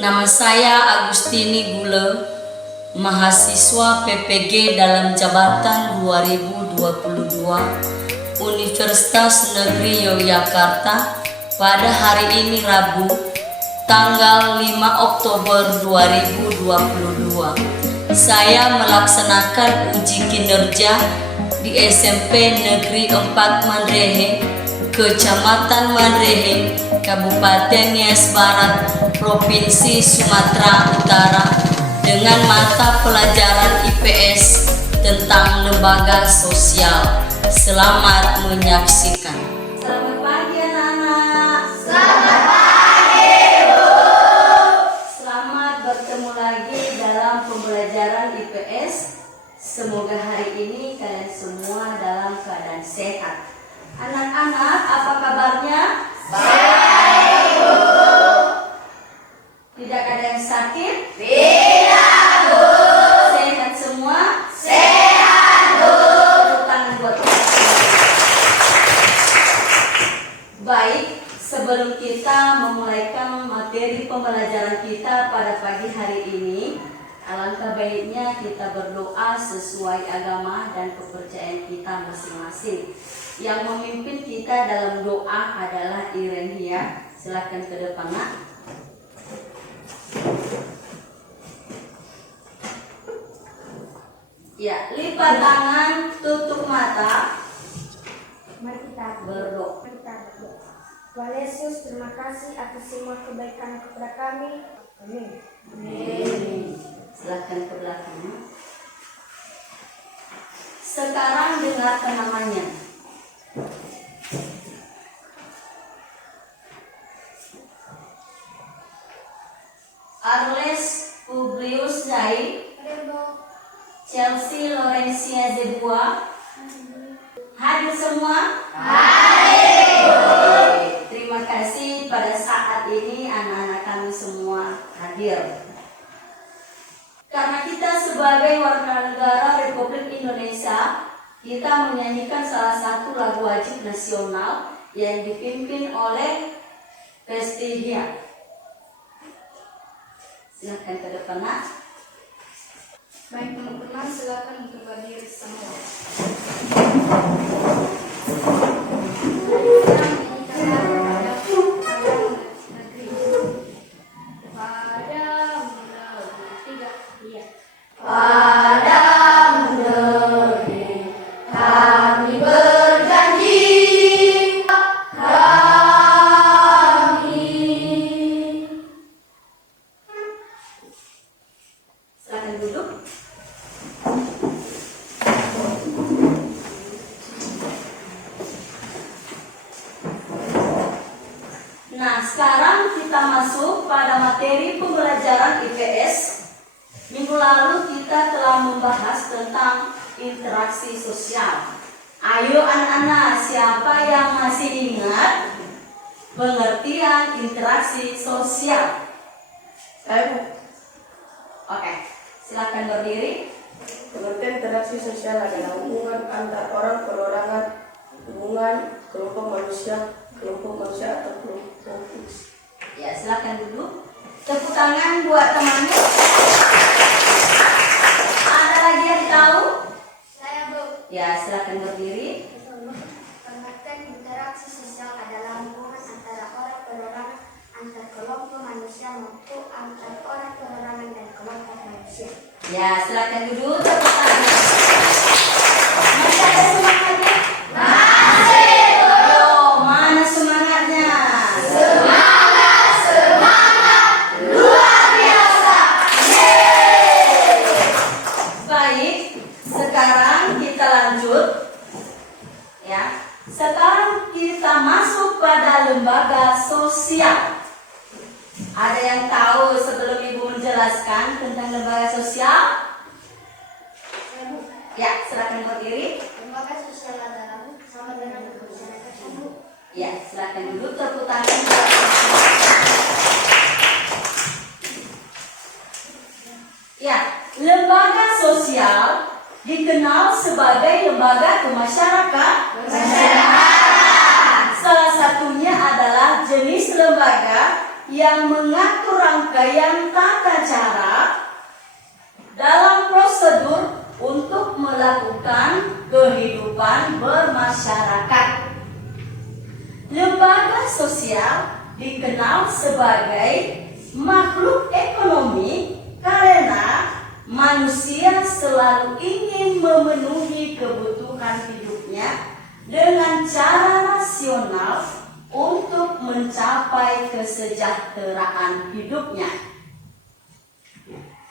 Nama saya Agustini Gule, mahasiswa PPG dalam jabatan 2022 Universitas Negeri Yogyakarta pada hari ini Rabu, tanggal 5 Oktober 2022. Saya melaksanakan uji kinerja di SMP Negeri 4 Mandrehe, Kecamatan Mandrehe, Kabupaten Nias Barat, Provinsi Sumatera Utara, dengan mata pelajaran IPS tentang lembaga sosial. Selamat menyaksikan. Selamat pagi anak-anak. Selamat pagi, Bu. Selamat bertemu lagi dalam pembelajaran IPS. Semoga hari ini kalian semua dalam keadaan sehat. Anak-anak, apa kabarnya? Baik, Bu. Tidak ada yang sakit? Tidak, Bu. Sehat semua? Sehat, Bu. Tepuk tangan buat kita. Baik, sebelum kita memulaikan materi pembelajaran kita pada pagi hari ini, alangkah baiknya kita berdoa sesuai agama dan kepercayaan kita masing-masing. Yang memimpin kita dalam doa adalah Irenia. Silakan ke depan, Nak. Ya, lipat tangan, tutup mata. Mari kita Berdoa. Tuhan Yesus, terima kasih atas semua kebaikan kepada kami. Amin. Amin. Silakan ke belakang. Sekarang dengarkan namanya. Arles Publius Zai, Chelsea Lorencia Zebua. Hadir semua? Hadir. Terima kasih pada saat ini anak-anak kami semua hadir. Karena kita sebagai warga negara Republik Indonesia, kita menyanyikan salah satu lagu wajib nasional yang dipimpin oleh Prestigia. Silakan ke depan, Nak. Baik teman-teman, silakan untuk berdiri semua. Padamu negeri kami berjanji, kami. Silakan duduk. Nah, sekarang kita masuk pada materi pembelajaran IPS. Minggu lalu kita telah membahas tentang interaksi sosial. Ayo anak-anak, siapa yang masih ingat pengertian interaksi sosial? Saya Bu. Oke, silakan berdiri. Pengertian interaksi sosial adalah hubungan antar orang perorangan, hubungan kelompok manusia atau kelompok fungsi. Ya, silakan duduk. Tepuk tangan buat temannya. Ada lagi yang tahu? Saya Bu. Ya, silakan berdiri. Pengertian interaksi sosial adalah hubungan antara orang perorangan, antar kelompok manusia maupun antar orang perorangan dan kelompok manusia. Ya, silakan duduk. Tepuk tangan. Masih ada semangatnya? Masih, Bu. Ayo, mana semangatnya? Semangat, luar biasa. Baik, sekarang kita lanjut. Ya, sekarang kita masuk pada lembaga sosial. Ada yang tahu sebelum Ibu menjelaskan tentang lembaga sosial? Ya, silakan berdiri. Lembaga sosial adalah sama dengan masyarakat, Bu. Ya, silakan duduk. Tepuk tangan. Ya, lembaga sosial dikenal sebagai lembaga kemasyarakatan. Salah satunya adalah jenis lembaga yang mengatur rangkaian sosial dikenal sebagai makhluk ekonomi karena manusia selalu ingin memenuhi kebutuhan hidupnya dengan cara rasional untuk mencapai kesejahteraan hidupnya.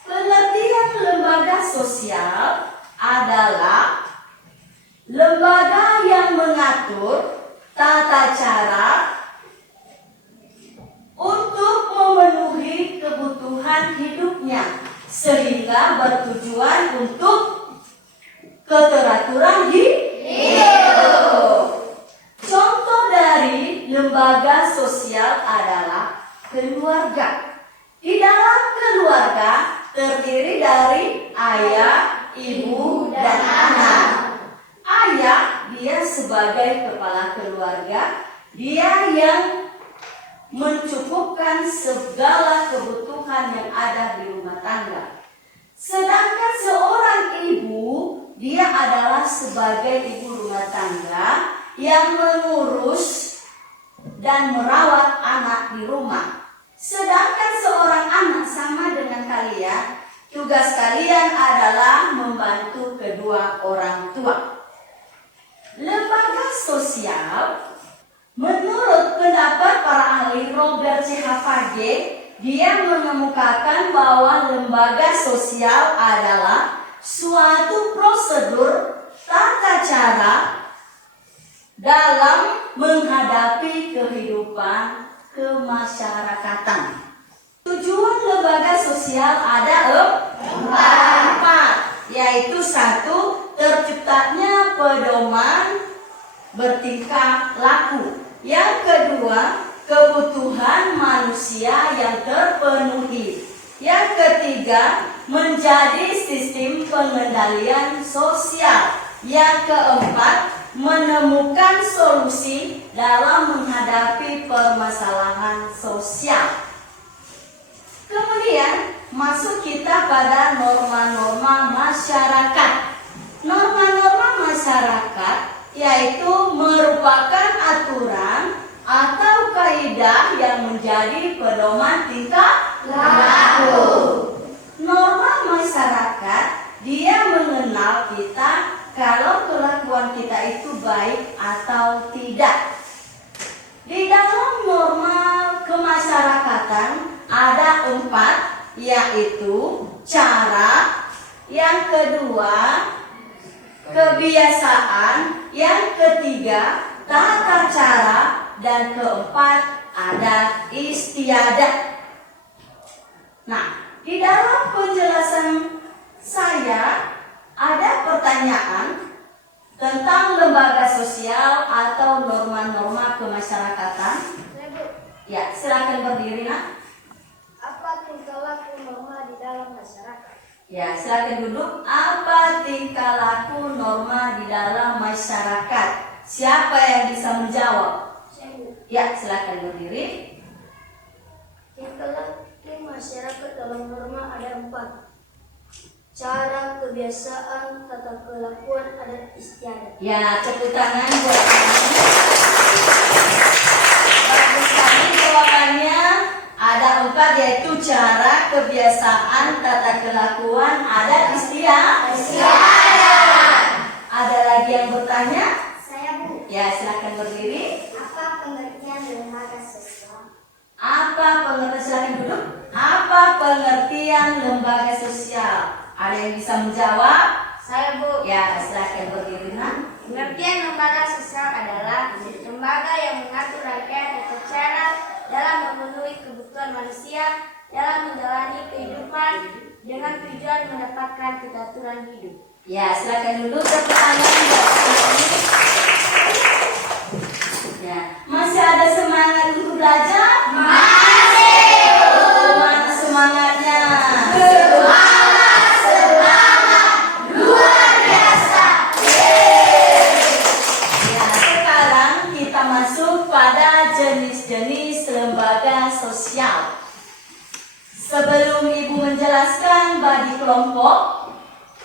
Pengertian lembaga sosial adalah lembaga yang mengatur tata cara untuk memenuhi kebutuhan hidupnya sehingga bertujuan untuk keteraturan hidup. Contoh dari lembaga sosial adalah keluarga. Di dalam keluarga terdiri dari ayah, ibu, dan anak. Ayah, dia sebagai kepala keluarga, dia yang mencukupkan segala kebutuhan yang ada di rumah tangga. Sedangkan seorang ibu, dia adalah sebagai ibu rumah tangga yang mengurus dan merawat anak di rumah. Sedangkan seorang anak sama dengan kalian, tugas kalian adalah membantu kedua orang tua. Lembaga sosial, menurut pendapat para ahli Robert C. Havage, dia mengemukakan bahwa lembaga sosial adalah suatu prosedur tata cara dalam menghadapi kehidupan kemasyarakatan. Tujuan lembaga sosial ada empat, yaitu satu, terciptanya pedoman bertingkah laku. Yang kedua, kebutuhan manusia yang terpenuhi. Yang ketiga, menjadi sistem pengendalian sosial. Yang keempat, menemukan solusi dalam menghadapi permasalahan sosial. Kemudian masuk kita pada norma-norma masyarakat. Norma-norma masyarakat yaitu merupakan aturan atau kaidah yang menjadi pedoman tingkah laku. Norma masyarakat, dia mengenal kita kalau kelakuan kita itu baik atau tidak. Di dalam norma kemasyarakatan ada empat, yaitu cara, yang kedua kebiasaan, yang ketiga tata cara, dan keempat adat istiadat. Nah, di dalam penjelasan saya ada pertanyaan tentang lembaga sosial atau norma-norma kemasyarakatan. Ya, silakan berdiri, nak. Apa tingkah laku norma di dalam masyarakat? Ya, silakan duduk. Apa tingkah laku norma di dalam masyarakat? Siapa yang bisa menjawab? Ya, silakan berdiri. Tingkah laku masyarakat dalam norma ada empat. Cara, kebiasaan, tata kelakuan, adat istiadat. Ya, tepuk tangan buat kami. Bagus sekali jawabannya. Ada empat, yaitu cara, kebiasaan, tata kelakuan, adat istiadat. Ada lagi yang bertanya? Saya Bu. Ya, silakan berdiri. Apa pengertian lembaga sosial? Apa pengertian, silakan duduk. Apa pengertian lembaga sosial? Ada yang bisa menjawab? Saya Bu. Ya, silakan berdiri, nak. Pengertian lembaga sosial adalah lembaga yang mengatur rangkaian atau cara dalam memenuhi kebutuhan manusia dalam menjalani kehidupan dengan tujuan mendapatkan keteraturan hidup. Ya, silakan dulu tepuk tangan buat kami. Ya, masih ada semangat untuk belajar? Masih. Mana semangatnya? Luar biasa. Ya, sekarang kita masuk pada jenis-jenis lembaga sosial. Sebelum Ibu menjelaskan bagi kelompok,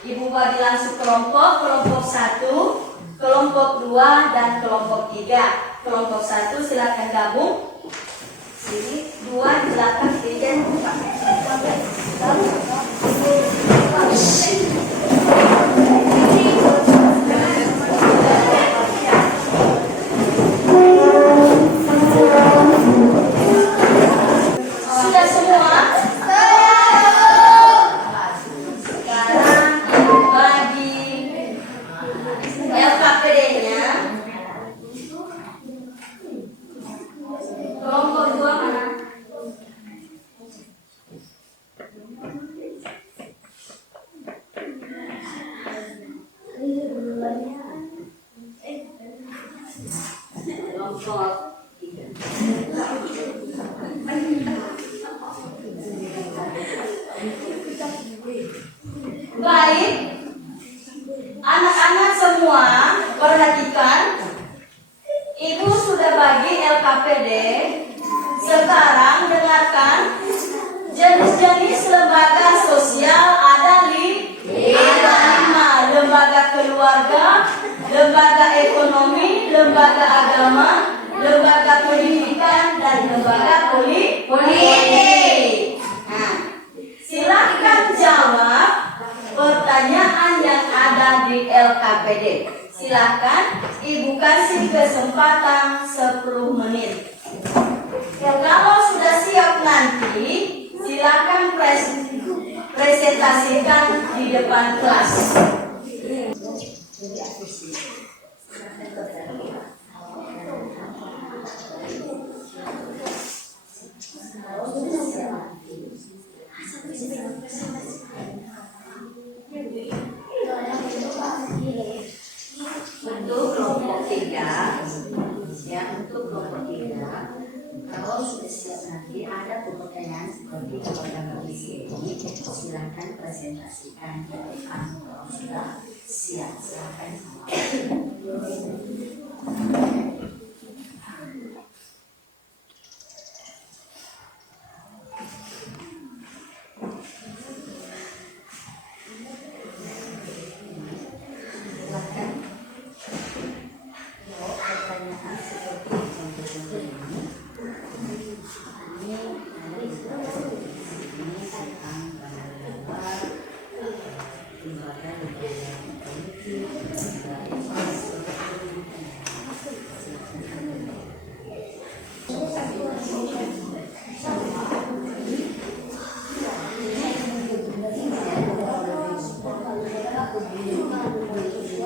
Ibu bagi langsung kelompok 1, kelompok 2, dan kelompok 3. Kelompok 1 silakan gabung. Sini 2 di belakang, 3 di depan. Sudah semua? Sekarang bagi LKPD-nya. Kelompok 2 mana? Kelompok 3. Baik, anak-anak semua perhatikan. Ibu sudah bagi LKPD. Sekarang dengarkan. Jenis-jenis lembaga sosial ada 5. Lembaga keluarga, lembaga ekonomi, lembaga agama, lembaga pendidikan, dan lembaga politik. Nah, silakan jawab pertanyaan yang ada di LKPD. Silakan, Ibu kasih kesempatan 10 menit. Kalau sudah siap nanti, silakan presentasikan di depan kelas. Untuk kelompok 3, ya, untuk kelompok 3, kalau sudah siap nanti ada pertanyaan seperti kepada kondisi ini, silakan presentasikan di depan. Kalau sudah siap, silakan.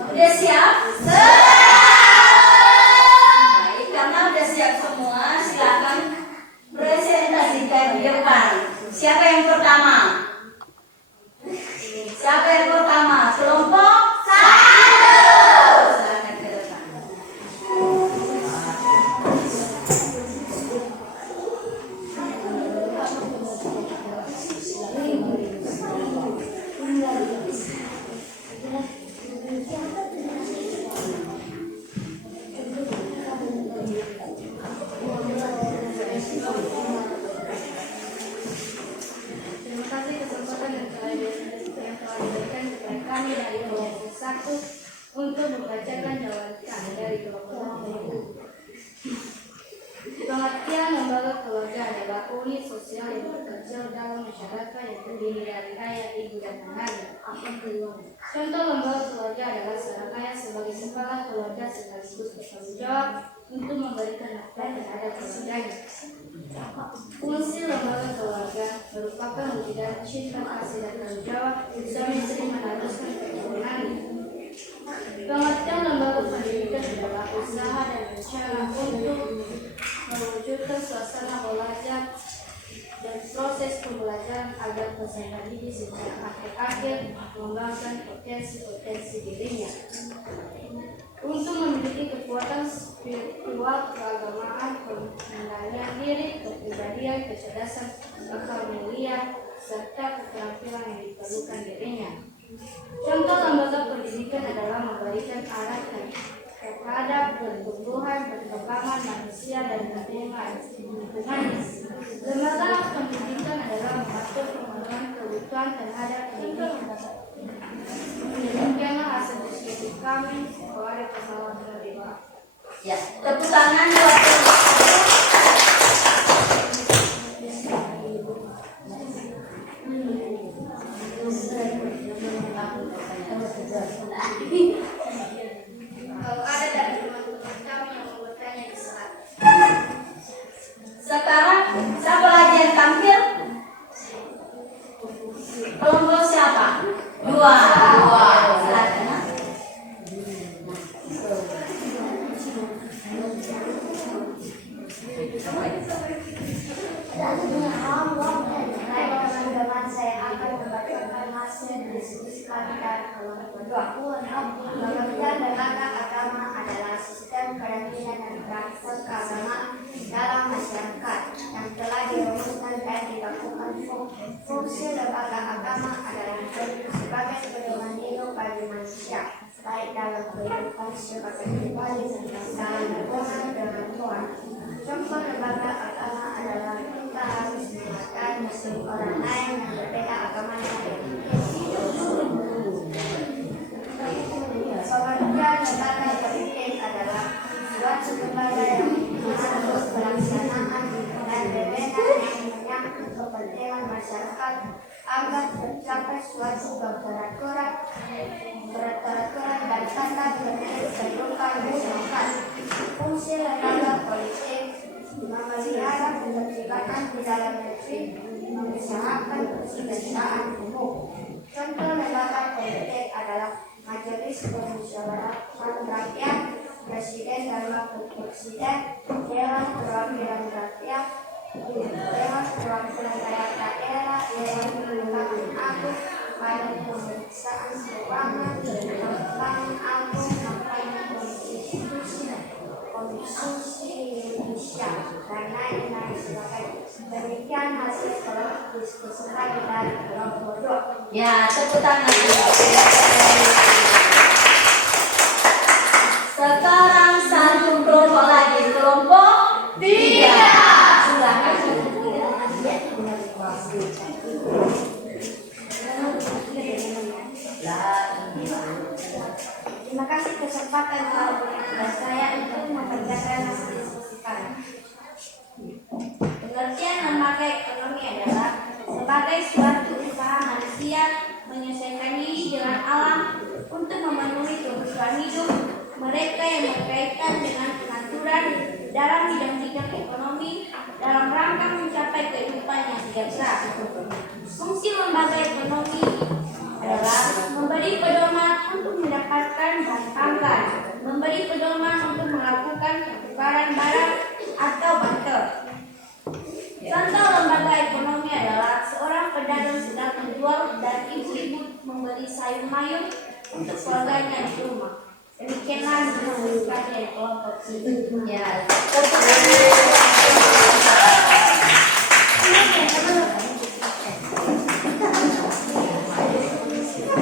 Udah siap? Baik, karena udah siap semua, silakan presentasikan di depan. Siapa yang pertama? Siapa yang pertama? Kelompok 1. Silakan ke depan. Terima kasih kesempatan yang telah diberikan kepada kami dari kelompok 1 untuk membacakan jawaban dari kelompok 2. Pengertian lembaga keluarga adalah unit sosial yang terkecil dalam masyarakat yang terdiri dari ayah, ibu, dan anak. Contoh lembaga keluarga adalah serangkaian sebagai kepala keluarga sekaligus bertanggung jawab untuk memberikan nafkah terhadap keluarganya. Fungsi lembaga keluarga merupakan wujudan cinta kasih dan tanggung jawab suami istri meneruskan keturunannya. Pengertian lembaga pendidikan adalah usaha dan rencana untuk mewujudkan suasana belajar dan proses pembelajaran agar peserta didik secara akhir-akhir mengembangkan potensi-potensi dirinya. Untuk memiliki kekuatan spiritual, keagamaan, pengendalian diri, kepribadian, kecerdasan, akal mulia, serta keterampilan yang diperlukan dirinya. Contoh lembaga pendidikan adalah memberikan alat terhadap pertumbuhan, perkembangan manusia dan lingkungannya. Lembaga pendidikan adalah mengatur pemenuhan kebutuhan terhadap pendidikan. Demikianlah hasil diskusi kami kepada pesawat menerima. Ya, tepuk tangan buat kelompok 1. Kalau ada dari teman-teman kami yang mau bertanya silakan. Sekarang siapa lagi yang tampil? Kelompok siapa? 2. Silakan. Baik teman-teman, saya akan membacakan hasil diskusi kami dari kelompok 2. Pengertian lembaga agama adalah sistem keyakinan dan praktek keagamaan dalam masyarakat yang telah dirumuskan dan dilakukan. Fungsi lembaga agama adalah sebagai pedoman hidup bagi manusia, baik dalam kehidupan sebagai pribadi dan dalam hubungan dengan Tuhan. Contoh lembaga agama adalah kita harus menghargai orang lain yang berbeda agamanya dengan kita. Pengertian lembaga politik adalah suatu lembaga yang mengatur pelaksanaan dan berbeda yang menyangkut kepentingan masyarakat agar tercapai suatu keteraturan dan tata tertib kehidupan masyarakat. Fungsi lembaga politik memelihara ketertiban di dalam negeri, mengusahakan kesetaraan umum. Contoh lembaga politik adalah Majelis Permusyawaratan Rakyat, Presiden dan Wakil Presiden, Dewan Perwakilan Rakyat, Dewan Perwakilan Rakyat Daerah, Dewan Perwakilan Agung, Badan Pemeriksaan Keuangan, Mahkamah Agung, Mahkamah Konstitusi, Konstitusi Indonesia, dan lain-lain sebagainya. Demikian hasil kelompok diskusi kami dari kelompok 2. Ya, tepuk tangan. Sekarang satu kelompok lagi, kelompok 3. Silakan. Terima kasih kesempatan kepada saya untuk membacakan hasil diskusi kami. Pengertian lembaga ekonomi adalah sebagai suatu usaha manusia menyesuaikan diri dengan alam untuk memenuhi kebutuhan hidup mereka yang berkaitan dengan pengaturan dalam bidang-bidang ekonomi dalam rangka mencapai kehidupan yang sejahtera. Fungsi lembaga ekonomi adalah memberi pedoman untuk mendapatkan bahan pangan, memberi pedoman untuk melakukan pertukaran barang atau barter. Contoh lembaga ekonomi adalah seorang pedagang sedang menjual dan ibu-ibu membeli sayur mayur untuk keluarganya di rumah. Demikianlah diskusi dari kelompok ini. Ya, tepuk tangan.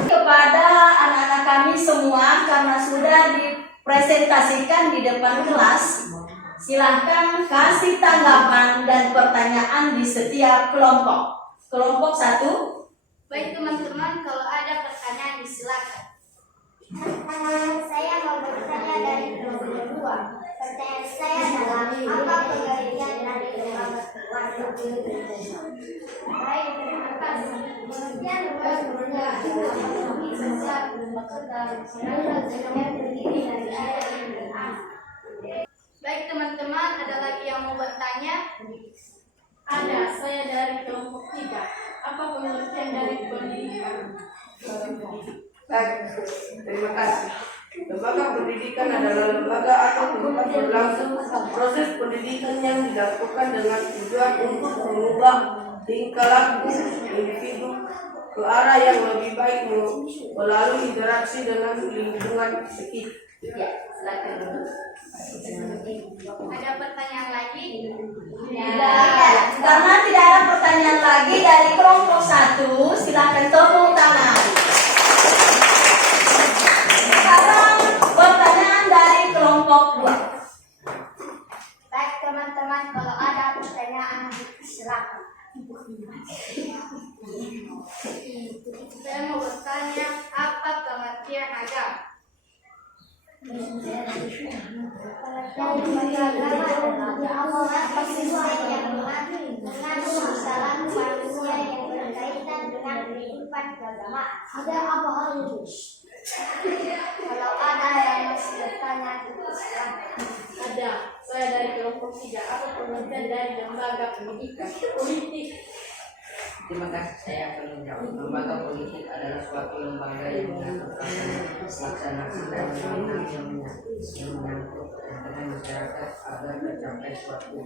Kepada anak-anak kami semua, karena sudah dipresentasikan di depan kelas, silahkan kasih tanggapan dan pertanyaan di setiap kelompok. Kelompok 1. Baik teman-teman, kalau ada pertanyaan disilakan. Saya mau bertanya dari kelompok 2. Pertanyaan saya adalah apa pengertian dari lembaga keuangan? Baik, terima kasih. Pengertian lembaga keuangan adalah ekonomi sosial bermaksud dalam masyarakat yang terdiri dari A dan A. Baik teman-teman, ada lagi yang mau bertanya? Ada, saya dari kelompok 3. Apa pengertian dari pendidikan? Baik, terima kasih. Lembaga pendidikan adalah lembaga atau tempat berlangsung proses pendidikan yang dilakukan dengan tujuan untuk mengubah tingkah laku individu ke arah yang lebih baik melalui interaksi dengan lingkungan sekitar. Ya, silakan. Ada pertanyaan lagi? Tidak. Karena tidak ada pertanyaan lagi dari kelompok 1, silakan tepuk tangan. Sekarang pertanyaan dari kelompok 2. Baik teman-teman, kalau ada pertanyaan silakan. Saya mau bertanya, apa pengertian agama? Dari lembaga agama adalah institusi yang mengatur permasalahan manusia yang berkaitan dengan kehidupan keagamaan. Ada apa hal itu? Kalau ada yang masih bertanya, silakan. Ada. Saya dari kelompok 3. Apa pengertian dari lembaga pendidikan politik? Terima kasih, saya akan menjawab. Lembaga politik adalah suatu lembaga yang mengatur pelaksanaan dan yang menyangkut kepentingan masyarakat agar tercapai suatu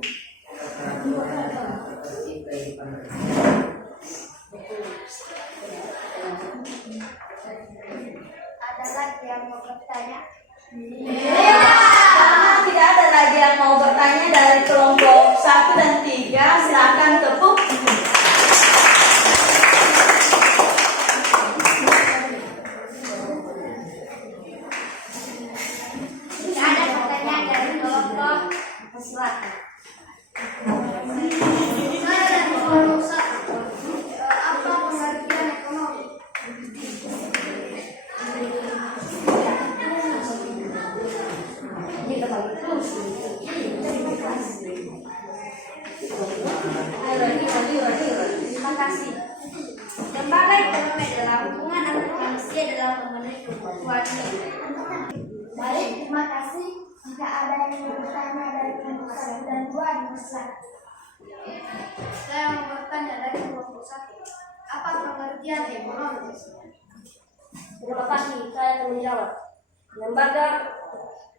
keteraturan dan tertib kehidupan berbangsa. Ada lagi yang mau bertanya? Karena tidak ada lagi yang mau bertanya dari kelompok 1 dan 3, silakan tepuk. Tidak ada pertanyaan dari kelompok selatan. Saya dari kelompok 1. Apa pengertian ekonomi? Terima kasih. Lembaga ekonomi adalah hubungan antar manusia dalam memenuhi kebutuhan hidup. Baik, terima kasih. Jika ada yang mau bertanya dari kelompok 1 dan 2, dipersilakan. Saya mau bertanya dari kelompok 1. Apa pengertian ekonomi? Terima kasih, saya akan menjawab. Lembaga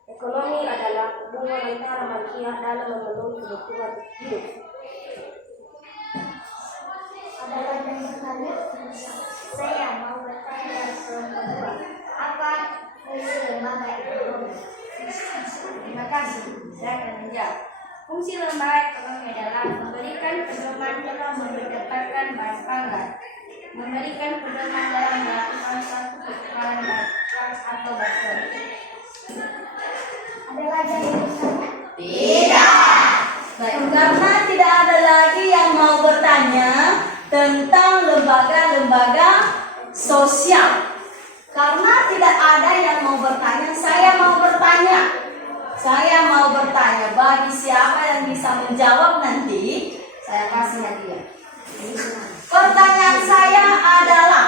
ekonomi adalah hubungan antara manusia dalam memenuhi kebutuhan hidup. Ada lagi yang bertanya? Saya mau bertanya dari kelompok 2. Apa fungsi lembaga ekonomi? Terima kasih, saya akan menjawab. Fungsi lembaga ekonomi adalah memberikan pedoman dalam mendapatkan barang pangan, memberikan pedoman dalam melakukan suatu pertukaran barang atau bantuan. Ada lagi yang bertanya? Baik, karena tidak ada lagi yang mau bertanya tentang lembaga-lembaga sosial. Karena tidak ada yang mau bertanya, saya mau bertanya. Saya mau bertanya, bagi siapa yang bisa menjawab nanti, saya kasih hadiah. Pertanyaan saya adalah,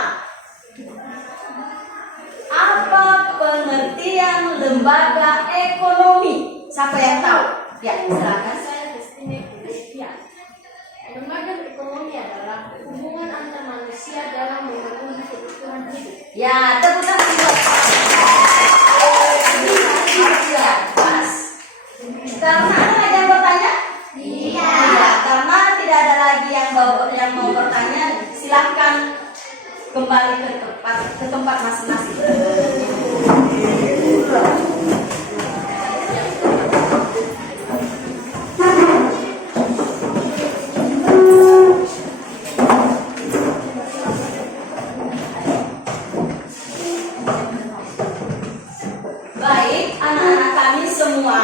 apa pengertian lembaga ekonomi? Siapa yang tahu? Ya, silakan. Saya Destiny Kuliah. Lembaga ekonomi adalah hubungan antar manusia dalam memenuhi kebutuhan hidup. Ya, tepuk tangan buat ya, pas. Karena ada lagi yang bertanya? Iya. Karena tidak ada lagi yang mau bertanya, silahkan kembali ke tempat masing-masing. Baik, anak-anak kami semua,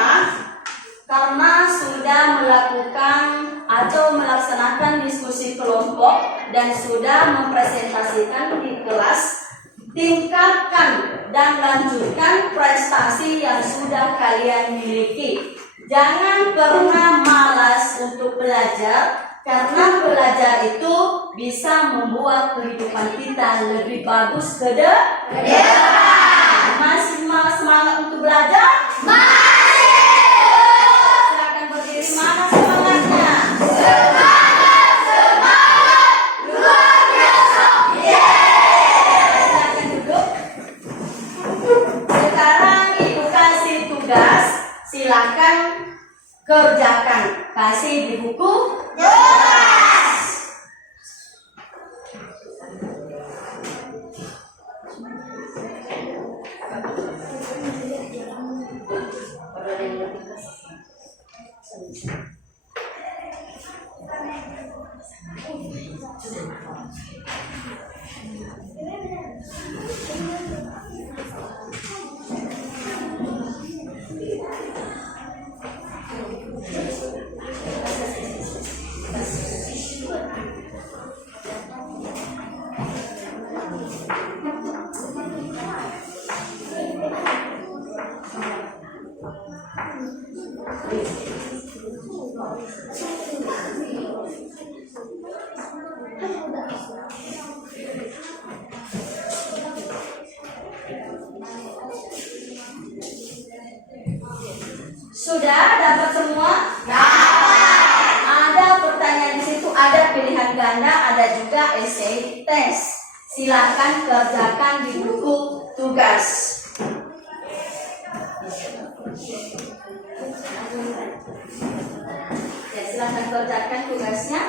karena sudah melakukan atau melaksanakan diskusi kelompok dan sudah mempresentasikan di kelas, tingkatkan dan lanjutkan prestasi yang sudah kalian miliki. Jangan pernah malas untuk belajar, karena belajar itu bisa membuat kehidupan kita lebih bagus ke depan. Masih semangat untuk belajar? Masih! Silakan berdiri, mana semangatnya? Semangat! Luar biasa! Silakan duduk. Sekarang Ibu kasih tugas, silakan kerjakan. Kasih di buku. Sudah dapat semua? Ada pertanyaan di situ, ada pilihan ganda, ada juga essay test. Silakan kerjakan di buku tugas. Ya, silakan kerjakan tugasnya.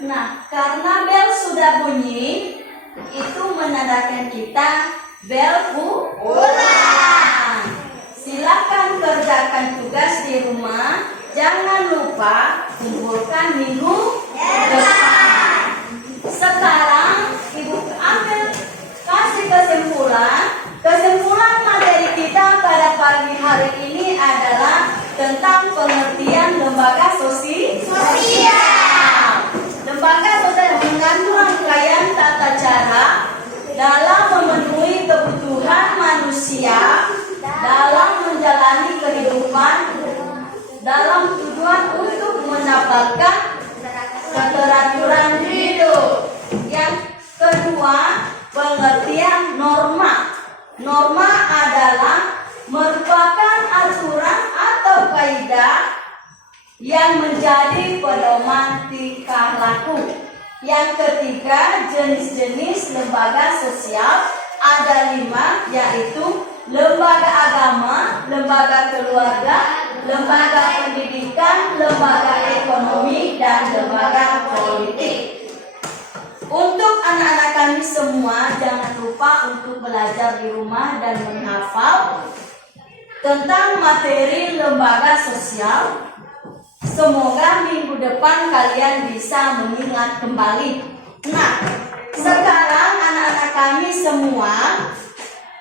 Nah, karena bel sudah bunyi, itu menandakan kita bel pulang. Silakan kerjakan tugas di rumah. Jangan lupa kumpulkan minggu depan. Sekarang Ibu ambil kasih kesimpulan. Kesimpulan materi kita pada pagi hari ini adalah tentang pengertian lembaga sosial. Lembaga sosial mengatur rangkaian tata cara dalam memenuhi kebutuhan manusia dalam menjalani kehidupan dalam tujuan untuk mendapatkan keteraturan hidup. Yang kedua, pengertian norma. Norma adalah merupakan aturan atau kaidah yang menjadi pedoman tingkah laku. Yang ketiga, jenis-jenis lembaga sosial ada 5, yaitu lembaga agama, lembaga keluarga, lembaga pendidikan, lembaga ekonomi, dan lembaga politik. Untuk anak-anak kami semua, jangan lupa untuk belajar di rumah dan menghafal tentang materi lembaga sosial. Semoga minggu depan kalian bisa mengingat kembali. Nah, sekarang anak-anak kami semua,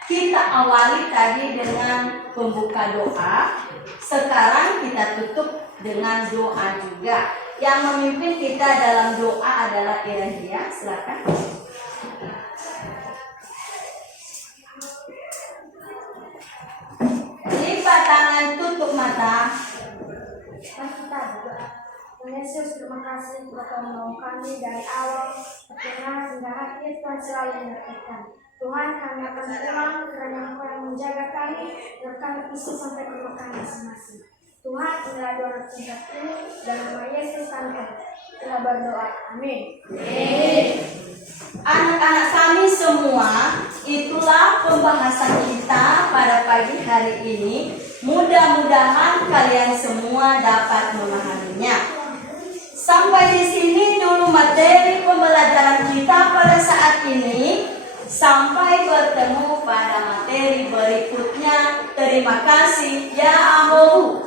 kita awali tadi dengan pembuka doa. Sekarang kita tutup dengan doa juga. Yang memimpin kita dalam doa adalah Irahia. Silakan. Lipat tangan, tutup mata. Mari kita berdoa. Tuhan Yesus, terima kasih buat menolong kami dari awal pertengahan hingga akhir. Tuhan selalu menyertai. Tuhan, kami akan pulang karena Engkau yang menjaga kami dan kami bisa sampai ke rumah masing-masing. Tuhan, inilah doa singkat ini, dalam nama Yesus kami telah berdoa. Amin. Anak-anak kami semua, itulah pembahasan kita pada pagi hari ini. Mudah-mudahan kalian semua dapat memahaminya. Sampai di sini dulu materi pembelajaran kita pada saat ini. Sampai bertemu pada materi berikutnya. Terima kasih. Ya Allah.